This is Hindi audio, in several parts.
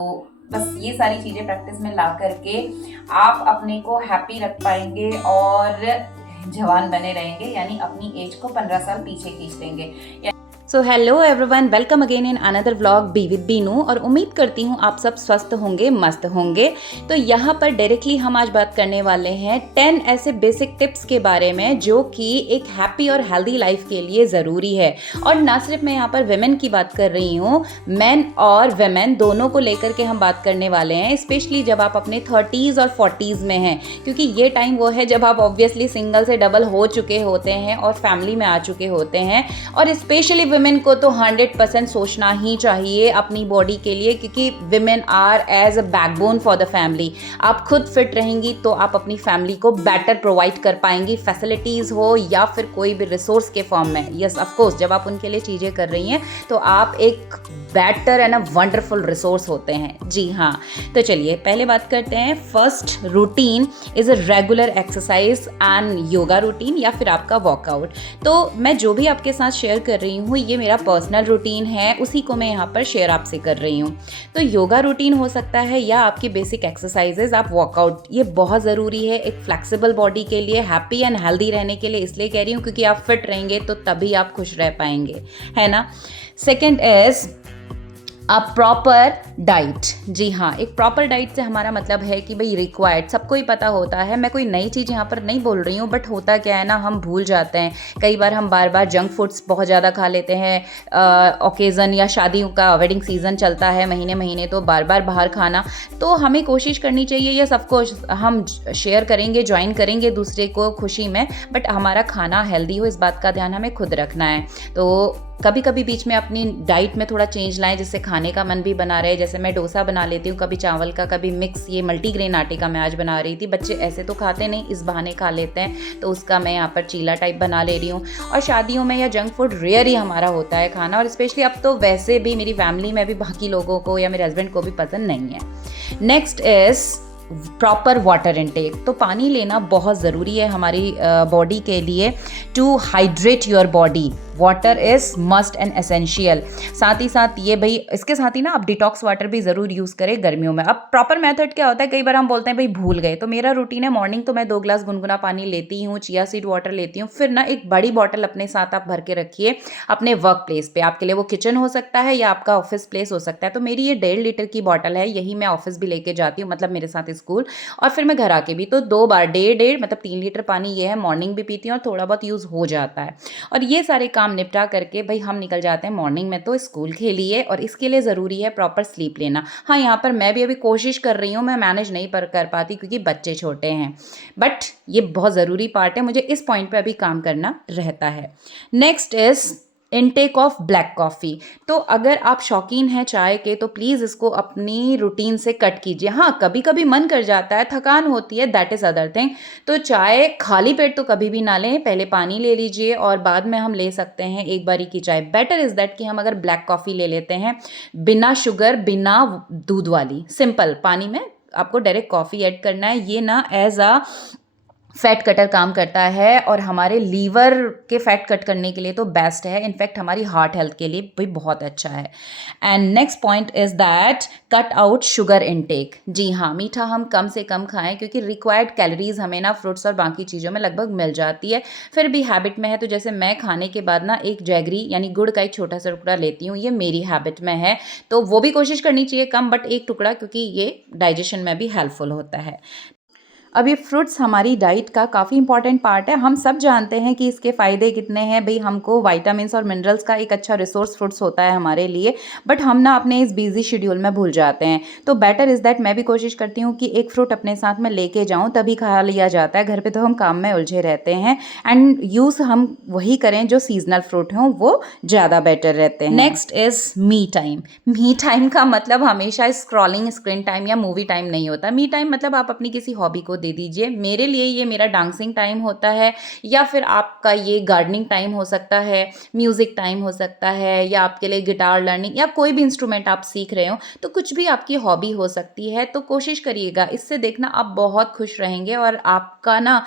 तो बस ये सारी चीज़ें प्रैक्टिस में ला करके आप अपने को हैप्पी रख पाएंगे और जवान बने रहेंगे, यानी अपनी एज को 15 साल पीछे खींच देंगे। So hello everyone, welcome again in another vlog be with Binu. और उम्मीद करती हूँ आप सब स्वस्थ होंगे, मस्त होंगे। तो यहाँ पर डायरेक्टली हम आज बात करने वाले हैं 10 ऐसे बेसिक टिप्स के बारे में जो कि एक हैप्पी और हेल्दी लाइफ के लिए ज़रूरी है। और ना सिर्फ मैं यहाँ पर वेमेन की बात कर रही हूँ, मैन और वेमेन दोनों को लेकर के हम बात करने वाले हैं, स्पेशली जब आप अपने 30s और 40s में हैं, क्योंकि ये टाइम वो है जब आप ऑब्वियसली सिंगल से डबल हो चुके होते हैं और फैमिली में आ चुके होते हैं। और स्पेशली विमेन को तो 100% सोचना ही चाहिए अपनी बॉडी के लिए, क्योंकि women are as a backbone for the family. आप खुद फिट रहेंगी तो आप अपनी फैमिली को बेटर प्रोवाइड कर पाएंगी, फैसिलिटीज़ हो या फिर कोई भी रिसोर्स के फॉर्म में। यस ऑफ कोर्स, जब आप उनके लिए चीज़ें कर रही हैं तो आप एक better and a wonderful resource होते हैं। जी हाँ, तो चलिए पहले बात करते हैं। First routine is a regular exercise and yoga routine या फिर आपका वर्कआउट। तो मैं जो भी आपके साथ शेयर कर रही हूँ ये मेरा पर्सनल रूटीन है, उसी को मैं यहाँ पर शेयर आपसे कर रही हूँ। तो योगा रूटीन हो सकता है या आपकी बेसिक एक्सरसाइजेज, आप वर्कआउट, ये बहुत ज़रूरी है एक फ्लेक्सिबल बॉडी के लिए, हैप्पी एंड हेल्दी रहने के लिए। इसलिए कह रही हूँ क्योंकि आप फिट रहेंगे तो तभी आप खुश रह पाएंगे, है ना। Second is a proper diet. जी हाँ, एक प्रॉपर डाइट से हमारा मतलब है कि भाई रिक्वायर्ड, सबको ही पता होता है, मैं कोई नई चीज़ यहाँ पर नहीं बोल रही हूँ, बट होता क्या है ना, हम भूल जाते हैं कई बार। हम बार बार जंक फूड्स बहुत ज़्यादा खा लेते हैं, ओकेज़न या शादियों का वेडिंग सीज़न चलता है महीने महीने, तो बार बार बाहर खाना। तो हमें कोशिश करनी चाहिए, ये सबको हम शेयर करेंगे, ज्वाइन करेंगे दूसरे को खुशी में, बट हमारा खाना हेल्दी हो, इस बात का ध्यान हमें खुद रखना है। तो कभी कभी बीच में अपनी डाइट में थोड़ा चेंज लाएं जिससे खाने का मन भी बना रहे। जैसे मैं डोसा बना लेती हूँ, कभी चावल का, कभी मिक्स ये मल्टीग्रेन आटे का मैं आज बना रही थी। बच्चे ऐसे तो खाते नहीं, इस बहाने खा लेते हैं, तो उसका मैं यहाँ पर चीला टाइप बना ले रही हूँ। और शादियों में या जंक फूड रेयर ही हमारा होता है खाना, और स्पेशली अब तो वैसे भी मेरी फैमिली में भी बाकी लोगों को या मेरे हस्बैंड को भी पसंद नहीं है। Next is proper water intake. तो पानी लेना बहुत ज़रूरी है हमारी बॉडी के लिए, to hydrate your body. Water is must and essential. साथ ही साथ ये भाई, इसके साथ ही ना आप डिटॉक्स वाटर भी ज़रूर यूज़ करें गर्मियों में। अब प्रॉपर मेथड क्या होता है, कई बार हम बोलते हैं भाई भूल गए, तो मेरा रूटीन है मॉर्निंग तो मैं 2 ग्लास गुनगुना पानी लेती हूँ, चिया सीड वाटर लेती हूँ, फिर ना एक बड़ी बॉटल अपने साथ आप भर के रखिए अपने वर्क प्लेस पे। आपके लिए वो किचन हो सकता है या आपका ऑफिस प्लेस हो सकता है। तो मेरी ये 1.5 लीटर की बॉटल है, यही मैं ऑफिस भी लेके जाती हूँ, मतलब मेरे साथ स्कूल, और फिर मैं घर आके भी। तो 2 बार 1.5 मतलब 3 लीटर पानी ये है, मॉर्निंग भी पीती हूँ और थोड़ा बहुत यूज़ हो जाता है। और ये सारे काम निपटा करके भाई हम निकल जाते हैं मॉर्निंग में तो स्कूल के लिए, और इसके लिए ज़रूरी है प्रॉपर स्लीप लेना। हाँ, यहाँ पर मैं भी अभी कोशिश कर रही हूँ, मैं मैनेज नहीं कर पाती क्योंकि बच्चे छोटे हैं, बट ये बहुत ज़रूरी पार्ट है, मुझे इस पॉइंट पे अभी काम करना रहता है। Next is intake of black coffee. तो अगर आप शौकीन हैं चाय के तो प्लीज़ इसको अपनी रूटीन से कट कीजिए। हाँ, कभी कभी मन कर जाता है, थकान होती है, दैट इज़ अदर थिंग। तो चाय खाली पेट तो कभी भी ना लें, पहले पानी ले लीजिए और बाद में हम ले सकते हैं एक बारी की चाय। बेटर इज़ दैट कि हम अगर ब्लैक कॉफ़ी ले लेते हैं बिना शुगर, बिना दूध वाली, सिंपल पानी में आपको डायरेक्ट कॉफ़ी ऐड करना है। ये ना एज अ फैट कटर काम करता है और हमारे लीवर के फैट कट करने के लिए तो बेस्ट है, इनफैक्ट हमारी हार्ट हेल्थ के लिए भी बहुत अच्छा है। And next point is that cut out sugar intake. जी हाँ, मीठा हम कम से कम खाएं, क्योंकि रिक्वायर्ड कैलोरीज हमें ना फ्रूट्स और बाकी चीज़ों में लगभग मिल जाती है, फिर भी हैबिट में है। तो जैसे मैं खाने के बाद ना एक जैगरी यानी गुड़ का एक छोटा सा टुकड़ा लेती हूँ, ये मेरी हैबिट में है, तो वो भी कोशिश करनी चाहिए कम, बट एक टुकड़ा, क्योंकि ये डाइजेशन में भी हेल्पफुल होता है। अब ये फ्रूट्स हमारी डाइट का काफ़ी इंपॉर्टेंट पार्ट है। हम सब जानते हैं कि इसके फ़ायदे कितने हैं भाई, हमको विटामिन्स और मिनरल्स का एक अच्छा रिसोर्स फ्रूट्स होता है हमारे लिए, बट हम ना अपने इस बिजी शेड्यूल में भूल जाते हैं। तो बेटर इज़ दैट मैं भी कोशिश करती हूँ कि एक फ्रूट अपने साथ में लेके जाऊँ, तभी खा लिया जाता है। घर पे तो हम काम में उलझे रहते हैं, एंड यूज़ हम वही करें जो सीजनल फ्रूट हों, वो ज़्यादा बेटर रहते हैं। Next is me time. Me time का मतलब हमेशा स्क्रॉलिंग, स्क्रीन टाइम या मूवी टाइम नहीं होता। मी टाइम मतलब आप अपनी किसी हॉबी को दे दीजिए। मेरे लिए ये मेरा डांसिंग टाइम होता है, या फिर आपका ये गार्डनिंग टाइम हो सकता है, म्यूज़िक टाइम हो सकता है, या आपके लिए गिटार लर्निंग या कोई भी इंस्ट्रूमेंट आप सीख रहे हो, तो कुछ भी आपकी हॉबी हो सकती है। तो कोशिश करिएगा, इससे देखना आप बहुत खुश रहेंगे और आपका ना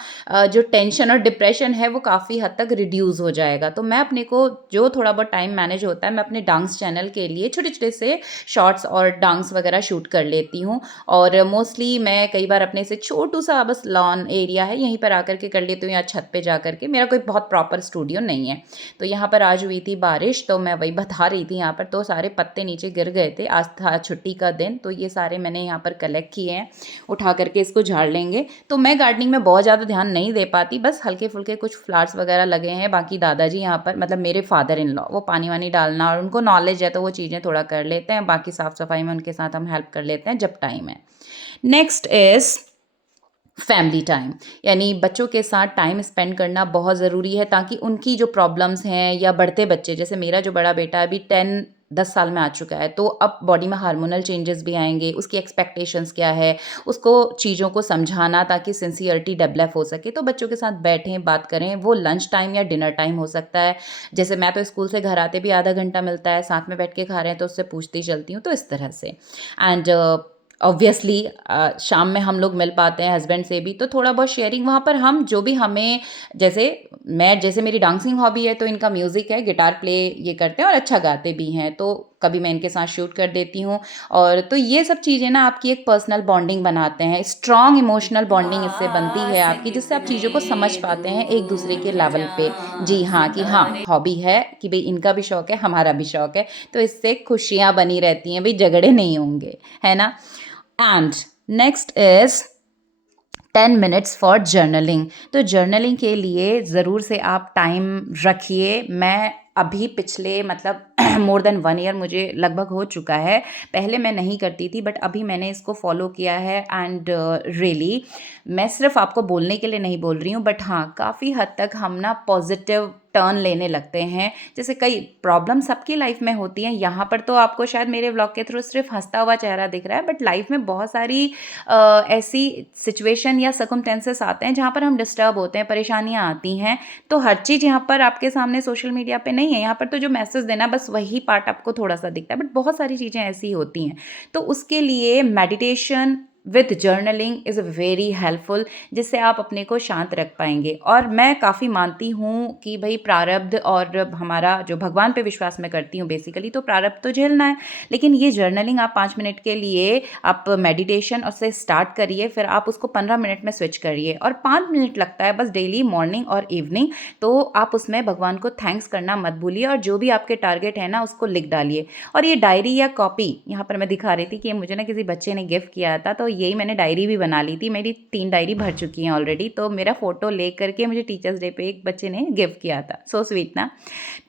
जो टेंशन और डिप्रेशन है वो काफ़ी हद तक रिड्यूस हो जाएगा। तो मैं अपने को जो थोड़ा बहुत टाइम मैनेज होता है, मैं अपने डांस चैनल के लिए छोटे-छोटे से शॉर्ट्स और डांस वगैरह शूट कर लेती हूँ। और मोस्टली मैं कई बार अपने से छोटू सा बस लॉन एरिया है, यहीं पर आकर के कर लेती हूँ, या छत पे जा कर के। मेरा कोई बहुत प्रॉपर स्टूडियो नहीं है। तो यहाँ पर आज हुई थी बारिश, तो मैं वही बता रही थी, यहाँ पर तो सारे पत्ते नीचे गिर गए थे। आज था छुट्टी का दिन, तो ये सारे मैंने यहाँ पर कलेक्ट किए हैं, उठा करके इसको झाड़ लेंगे। तो मैं गार्डनिंग में बहुत ज़्यादा ध्यान नहीं दे पाती, बस हल्के-फुल्के कुछ फ्लावर्स वगैरह लगे हैं। बाकी दादाजी यहाँ पर, मतलब मेरे फादर इन लॉ, वो पानी-वानी डालना और उनको नॉलेज है, तो वो चीज़ें थोड़ा कर लेते हैं। बाकी साफ़-सफ़ाई में उनके साथ हम हेल्प कर लेते हैं जब टाइम है। नेक्स्ट इज़ फैमिली टाइम, यानी बच्चों के साथ टाइम स्पेंड करना बहुत ज़रूरी है, ताकि उनकी जो प्रॉब्लम्स हैं, या बढ़ते बच्चे, जैसे मेरा जो बड़ा बेटा अभी 10 साल में आ चुका है, तो अब बॉडी में हार्मोनल चेंजेस भी आएंगे, उसकी एक्सपेक्टेशंस क्या है, उसको चीज़ों को समझाना ताकि सिंसियरिटी डेवलप हो सके। तो बच्चों के साथ बैठें, बात करें, वो लंच टाइम या डिनर टाइम हो सकता है। जैसे मैं तो स्कूल से घर आते भी आधा घंटा मिलता है, साथ में बैठ के खा रहे हैं तो उससे पूछती चलती हूँ, तो इस तरह से। एंड ऑब्वियसली शाम में हम लोग मिल पाते हैं हस्बैंड से भी, तो थोड़ा बहुत शेयरिंग वहाँ पर, हम जो भी हमें, जैसे मेरी डांसिंग हॉबी है, तो इनका म्यूज़िक है, गिटार प्ले ये करते हैं और अच्छा गाते भी हैं, तो कभी मैं इनके साथ शूट कर देती हूँ। और तो ये सब चीज़ें ना आपकी एक पर्सनल बॉन्डिंग बनाते हैं, स्ट्रॉन्ग इमोशनल बॉन्डिंग इससे बनती है आपकी, जिससे आप चीज़ों को समझ पाते हैं एक दूसरे के लेवल पे। जी हाँ, कि हाँ, हॉबी है कि भाई इनका भी शौक है, हमारा भी शौक है, तो इससे खुशियाँ बनी रहती हैं, भाई झगड़े नहीं होंगे, है ना। And next is 10 minutes for journaling. तो जर्नलिंग के लिए ज़रूर से आप टाइम रखिए। मैं अभी पिछले मतलब मोर देन 1 ईयर मुझे लगभग हो चुका है, पहले मैं नहीं करती थी, बट अभी मैंने इसको फॉलो किया है। एंड रियली मैं सिर्फ आपको बोलने के लिए नहीं बोल रही हूँ, बट हाँ, काफ़ी हद तक हम ना पॉजिटिव टर्न लेने लगते हैं। जैसे कई प्रॉब्लम सबकी लाइफ में होती हैं, यहाँ पर तो आपको शायद मेरे व्लॉग के थ्रू सिर्फ हंसता हुआ चेहरा दिख रहा है, बट लाइफ में बहुत सारी ऐसी सिचुएशन या सर्कमस्टेंसेस आते हैं जहाँ पर हम डिस्टर्ब होते हैं, परेशानियाँ आती हैं। तो हर चीज़ यहाँ पर आपके सामने सोशल मीडिया पे नहीं है, यहाँ पर तो जो मैसेज देना बस वही पार्ट आपको थोड़ा सा दिखता है, बट बहुत सारी चीज़ें ऐसी होती हैं। तो उसके लिए meditation with journaling is very helpful, जिससे आप अपने को शांत रख पाएंगे। और मैं काफ़ी मानती हूँ कि भाई प्रारब्ध और हमारा जो भगवान पे विश्वास मैं करती हूँ बेसिकली, तो प्रारब्ध तो झेलना है, लेकिन ये जर्नलिंग आप 5 मिनट के लिए आप मेडिटेशन और से स्टार्ट करिए, फिर आप उसको 15 मिनट में स्विच करिए, और 5 मिनट लगता है बस डेली, मॉर्निंग और इवनिंग। तो आप उसमें भगवान को थैंक्स करना मत भूलिए, और जो भी आपके टारगेट है ना उसको लिख डालिए। और ये डायरी या कॉपी, यहाँ पर मैं दिखा रही थी कि ये मुझे ना किसी बच्चे ने गिफ्ट किया था, तो यही मैंने डायरी भी बना ली थी, मेरी 3 डायरी भर चुकी हैं ऑलरेडी। तो मेरा फ़ोटो ले करके मुझे टीचर्स डे पे एक बच्चे ने गिफ्ट किया था, सो स्वीट ना।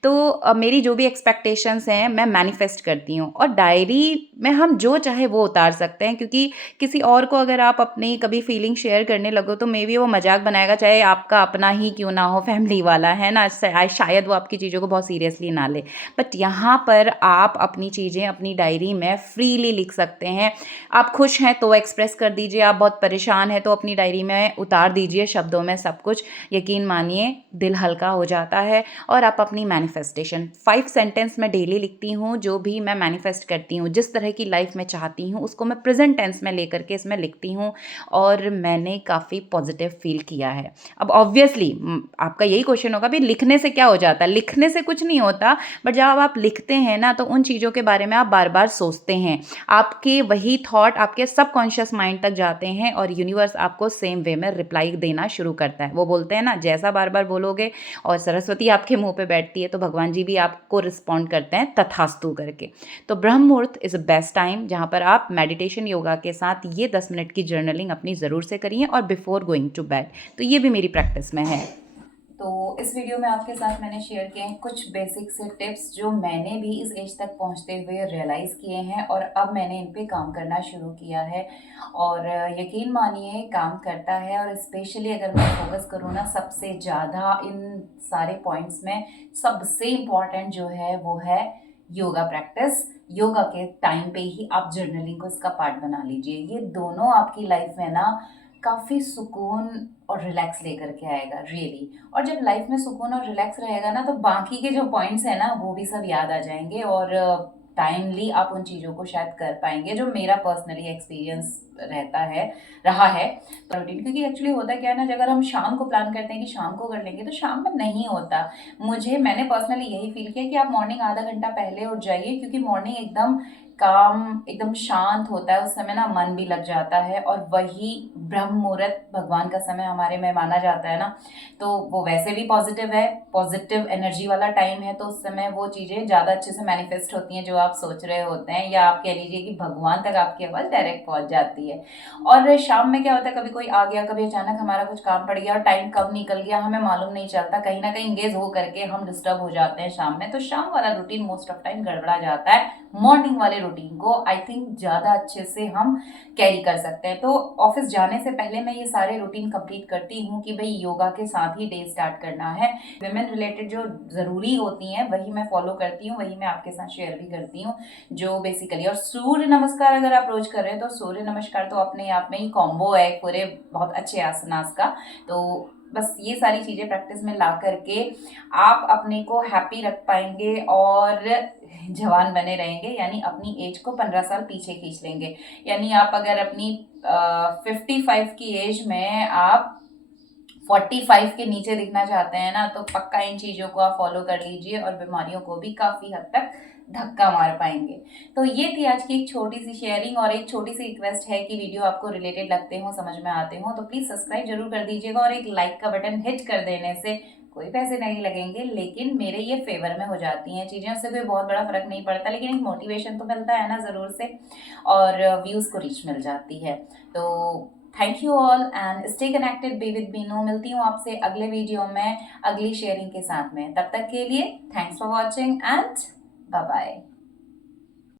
तो मेरी जो भी एक्सपेक्टेशंस हैं मैं मैनिफेस्ट करती हूँ, और डायरी में हम जो चाहे वो उतार सकते हैं, क्योंकि किसी और को अगर आप अपनी कभी फीलिंग शेयर करने लगो तो मे बी वो मजाक बनाएगा, चाहे आपका अपना ही क्यों ना हो, फैमिली वाला है ना, शायद वो आपकी चीज़ों को बहुत सीरियसली ना ले। बट यहाँ पर आप अपनी चीज़ें अपनी डायरी में फ्रीली लिख सकते हैं। आप खुश हैं तो एक्सप्रेस कर दीजिए, आप बहुत परेशान हैं तो अपनी डायरी में उतार दीजिए शब्दों में सब कुछ। यकीन मानिए दिल हल्का हो जाता है। और आप अपनी मैनिफेस्टेशन 5 सेंटेंस में डेली लिखती हूँ, जो भी मैं मैनिफेस्ट करती हूँ, जिस तरह की लाइफ में चाहती हूँ, उसको मैं प्रेजेंट टेंस में लेकर के इसमें लिखती हूँ, और मैंने काफ़ी पॉजिटिव फील किया है। अब ऑब्वियसली आपका यही क्वेश्चन होगा, भाई लिखने से क्या हो जाता है? लिखने से कुछ नहीं होता, बट जब आप लिखते हैं ना तो उन चीज़ों के बारे में आप बार बार सोचते हैं, आपके वही थॉट आपके सबकॉन्शियस माइंड तक जाते हैं, और यूनिवर्स आपको सेम वे में रिप्लाई देना शुरू करता है। वो बोलते हैं ना, जैसा बार बार बोलोगे और सरस्वती आपके मुंह पे बैठती है, तो भगवान जी भी आपको रिस्पॉन्ड करते हैं तथास्तु करके। तो ब्रह्म मुहूर्त इज़ अ बेस्ट टाइम, जहाँ पर आप मेडिटेशन योगा के साथ ये 10 मिनट की जर्नलिंग अपनी ज़रूर से करिए, और बिफोर गोइंग टू बेड, तो ये भी मेरी प्रैक्टिस में है। तो इस वीडियो में आपके साथ मैंने शेयर किए हैं कुछ बेसिक से टिप्स, जो मैंने भी इस एज तक पहुंचते हुए रियलाइज़ किए हैं, और अब मैंने इन पे काम करना शुरू किया है, और यकीन मानिए काम करता है। और स्पेशली अगर मैं फोकस करूँ ना, सबसे ज़्यादा इन सारे पॉइंट्स में सबसे इम्पॉर्टेंट जो है वो है योगा प्रैक्टिस। योगा के टाइम पे ही आप जर्नलिंग को इसका पार्ट बना लीजिए, ये दोनों आपकी लाइफ में ना काफ़ी सुकून और रिलैक्स लेकर के आएगा रियली। और जब लाइफ में सुकून और रिलैक्स रहेगा ना, तो बाकी के जो पॉइंट्स हैं ना वो भी सब याद आ जाएंगे और टाइमली आप उन चीज़ों को शायद कर पाएंगे, जो मेरा पर्सनली एक्सपीरियंस रहा है तो रूटीन। क्योंकि एक्चुअली होता क्या है ना, अगर हम शाम को प्लान करते हैं कि शाम को कर लेंगे, तो शाम में नहीं होता। मैंने पर्सनली यही फील किया कि आप मॉर्निंग आधा घंटा पहले उठ जाइए, क्योंकि मॉर्निंग एकदम काम, एकदम शांत होता है, उस समय ना मन भी लग जाता है। और वही ब्रह्म मुहूर्त भगवान का समय हमारे में माना जाता है ना, तो वो वैसे भी पॉजिटिव है, पॉजिटिव एनर्जी वाला टाइम है। तो उस समय वो चीज़ें ज़्यादा अच्छे से मैनिफेस्ट होती हैं जो आप सोच रहे होते हैं, या आप कह लीजिए कि भगवान तक आपकी आवाज़ डायरेक्ट पहुंच जाती है। और शाम में क्या होता है, कभी कोई आ गया, कभी अचानक हमारा कुछ काम पड़ गया और टाइम कब निकल गया हमें मालूम नहीं चलता, कहीं ना कहीं इंगेज हो करके हम डिस्टर्ब हो जाते हैं शाम में। तो शाम वाला रूटीन मोस्ट ऑफ टाइम गड़बड़ा जाता है। मॉर्निंग वाले रूटीन को आई थिंक ज़्यादा अच्छे से हम कैरी कर सकते हैं। तो ऑफिस जाने से पहले मैं ये सारे रूटीन कंप्लीट करती हूँ कि भाई योगा के साथ ही डे स्टार्ट करना है। विमेन रिलेटेड जो ज़रूरी होती हैं वही मैं फॉलो करती हूँ, वही मैं आपके साथ शेयर भी करती हूँ, जो बेसिकली। और सूर्य नमस्कार अगर आप रोज कर रहे हैं, तो सूर्य नमस्कार तो अपने आप में ही कॉम्बो है पूरे बहुत अच्छे आसनास का। तो बस ये सारी चीज़ें प्रैक्टिस में ला करके आप अपने को हैप्पी रख पाएंगे और जवान बने रहेंगे, यानी अपनी एज को 15 साल पीछे खींच लेंगे। यानी आप अगर अपनी 55 की एज में आप 45 के नीचे दिखना चाहते हैं ना, तो पक्का इन चीज़ों को आप फॉलो कर लीजिए और बीमारियों को भी काफ़ी हद तक धक्का मार पाएंगे। तो ये थी आज की एक छोटी सी शेयरिंग, और एक छोटी सी रिक्वेस्ट है कि वीडियो आपको रिलेटेड लगते हो, समझ में आते हो, तो प्लीज़ सब्सक्राइब जरूर कर दीजिएगा। और एक लाइक का बटन हिट कर देने से कोई पैसे नहीं लगेंगे, लेकिन मेरे ये फेवर में हो जाती हैं चीज़ें, उससे कोई बहुत बड़ा फर्क नहीं पड़ता, लेकिन एक मोटिवेशन तो मिलता है ना ज़रूर से, और व्यूज़ को रीच मिल जाती है। तो thank you all and stay connected. Be with Binu. मिलती हूँ आपसे अगले वीडियो में अगली शेयरिंग के साथ में। तब तक के लिए thanks for watching and bye bye.